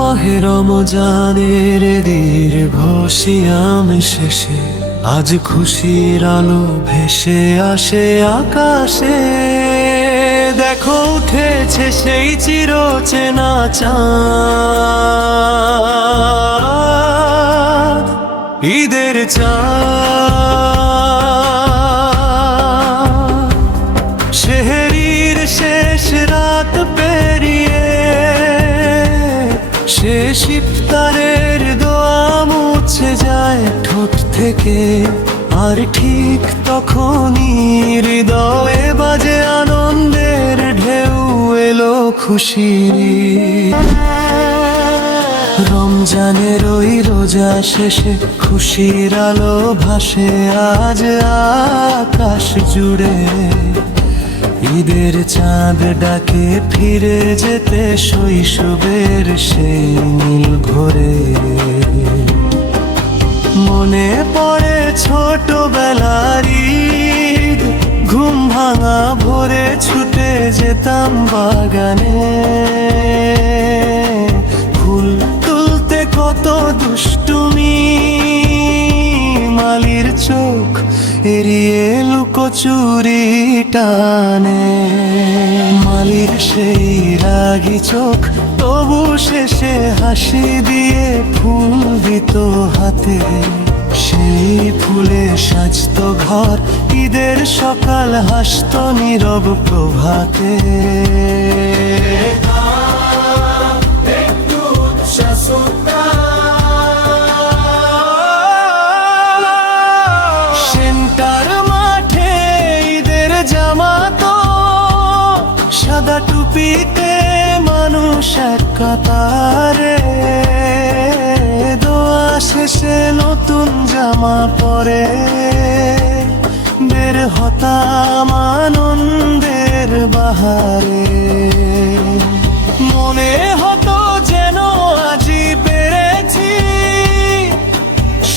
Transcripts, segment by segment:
মাহে রমজানের দীর্ঘ সিয়াম শেষে আজ খুশির আলো ভেসে আসে আকাশে। দেখো উঠেছে সেই চিরচেনা চাঁদ, ঈদের চাঁদ। সেহরির শেষ রাত পেরিয়ে শেষ ইফতারের দোয়া মুছে যায় ঠোঁট থেকে, আর ঠিক তখনই হৃদয়ে বাজে আনন্দের ঢেউ, এলো খুশির। রমজানের ওই রোজা শেষে খুশির আলো ভাসে আজ আকাশ জুড়ে। ঈদের চাঁদ ডাকে ফিরে যেতে শৈশবের সেই নীল ভোরে। মনে পড়ে ছোটবেলার ঈদ, ঘুম ভাঙা ভোরে ছুটে যেতাম বাগানে। ফুল তুলতে কত দুষ্টুমি, মালির চোখ এড়িয়ে লুকোচুরি টানে। মালির সেই রাগী চোখ তবু শেষে হাসি দিয়ে ফুল দিত হাতে। সেই ফুলে সাজতো ঘর, ঈদের সকাল হাসতো নীরব প্রভাতে। সেন্টার মাঠে ঈদের জামাতো, সাদা টুপিতে মানুষ এক কাতারে। দোয়া শেষে নতুন জামা পরে বের হতাম আনন্দের বাহারে। মনে হতো যেন আজই পেরেছি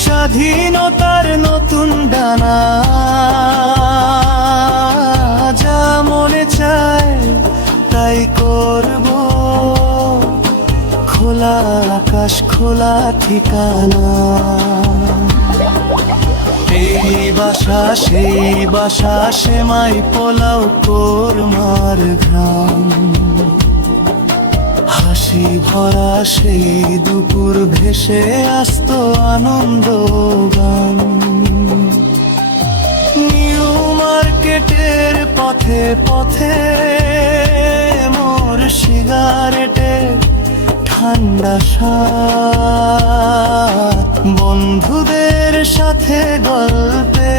স্বাধীনতার নতুন ডানা। যা মনে চায় তাই করব, খোলা আকাশ খোলা ঠিকানা। এই বাসা সেই বাসা, সেমাই পোলাও কোরমার ঘ্রাণ। হাসি ভরা সেই দুপুর ভেসে আসতো আনন্দ গান। নিউ মার্কেটের পথে পথে মোর সিগারেটের ঠান্ডা স্বাদ। বন্ধুদের সাথে গল্পে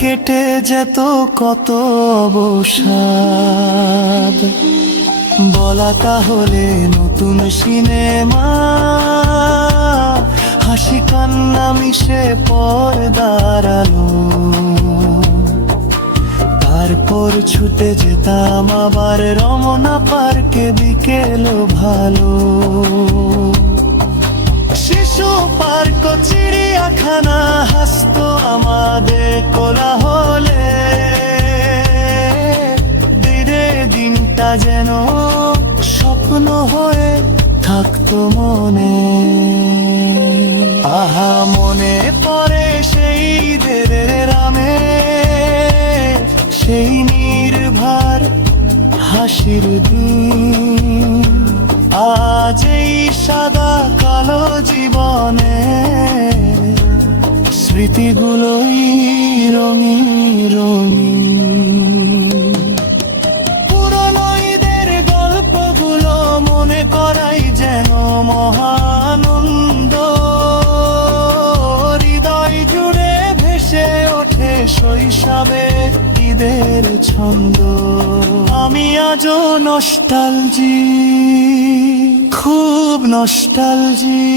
কেটে যেত কত অবসাদ। বলা তাহলে নতুন সিনেমা, হাসি কান্না মিশে পর্দার আলো। তারপর ছুটে যেতাম আবার রমনা পার্কে বিকেল ভালো। শিশু পার্ক চিড়িয়াখানা হাসতো আমাদের কোলাহলে। দিনে দিনটা যেন স্বপ্ন হয়ে থাকতো মনে। আহা মনে পড়ে সেই ঈদের রামে, সেই নির্ভার হাসির দিন। আজ এই সাদা কালো জীবনে স্মৃতিগুলোই রঙিন রঙিন। পুরনো ঈদের গল্পগুলো মনে করাই যেন মহানন্দ। হৃদয় জুড়ে ভেসে ওঠে শৈশবে ঈদের ছন্দ। আমি আজও নস্টালজি, খুব নস্টালজি।